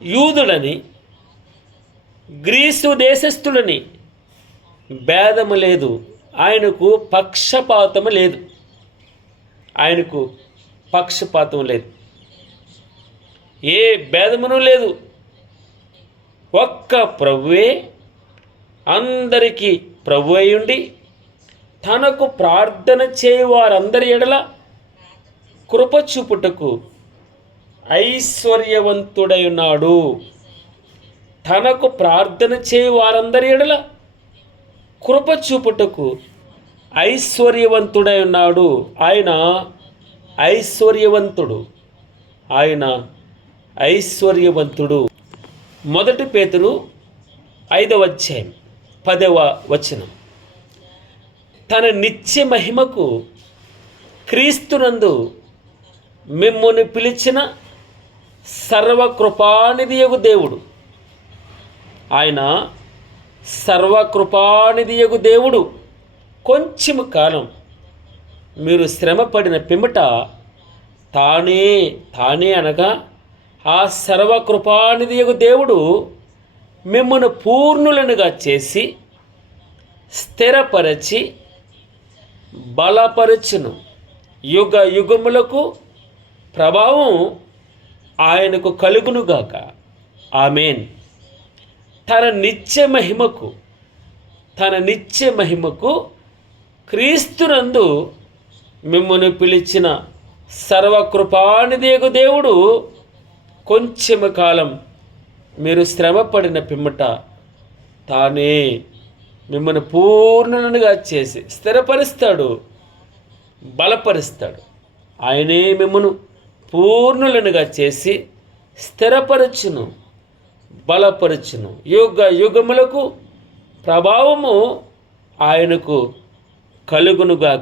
యూదులని, Greece దేశస్థులని భేదము లేదు. ఆయనకు పక్షపాతము లేదు. ఆయనకు పక్షపాతం లేదు. ఏ భేదమును లేదు. ఒక్క ప్రభువే అందరికీ ప్రభు అయ్యుండి తనకు ప్రార్థన చేయి వారందరి ఎడల కృప చూపుటకు ఐశ్వర్యవంతుడై ఉన్నాడు. తనకు ప్రార్థన చేయి వారందరి ఎడల కృప చూపుటకు ఐశ్వర్యవంతుడై ఉన్నాడు. ఆయన ఐశ్వర్యవంతుడు. ఆయన ఐశ్వర్యవంతుడు. 1 పేతురు 5వ అధ్యాయం 10వ వచనం. తన నిత్య మహిమకు క్రీస్తునందు మిమ్మును పిలిచిన సర్వకృపానిధియగు దేవుడు, ఆయన సర్వకృపానిధియగు దేవుడు కొంచెము కాలం మీరు శ్రమపడిన పిమ్మట తానే అనగా ఆ సర్వకృపానిధియగు దేవుడు మిమ్మును పూర్ణులనుగా చేసి స్థిరపరచి బలపరచును. యుగ యుగములకు ప్రభావం ఆయనకు కలుగునుగాక. ఆమేన్. తన నిత్య మహిమకు క్రీస్తునందు మిమ్మును పిలిచిన సర్వకృపానిధియగు దేవుడు కొంచెము కాలం మీరు శ్రమపడిన పిమ్మట తానే మిమ్మల్ని పూర్ణులుగా చేసి స్థిరపరుస్తాడు, బలపరుస్తాడు. ఆయనే మిమ్మను పూర్ణులనుగా చేసి స్థిరపరచును, బలపరచును. యుగ యుగములకు ప్రభావము ఆయనకు కలుగునుగా.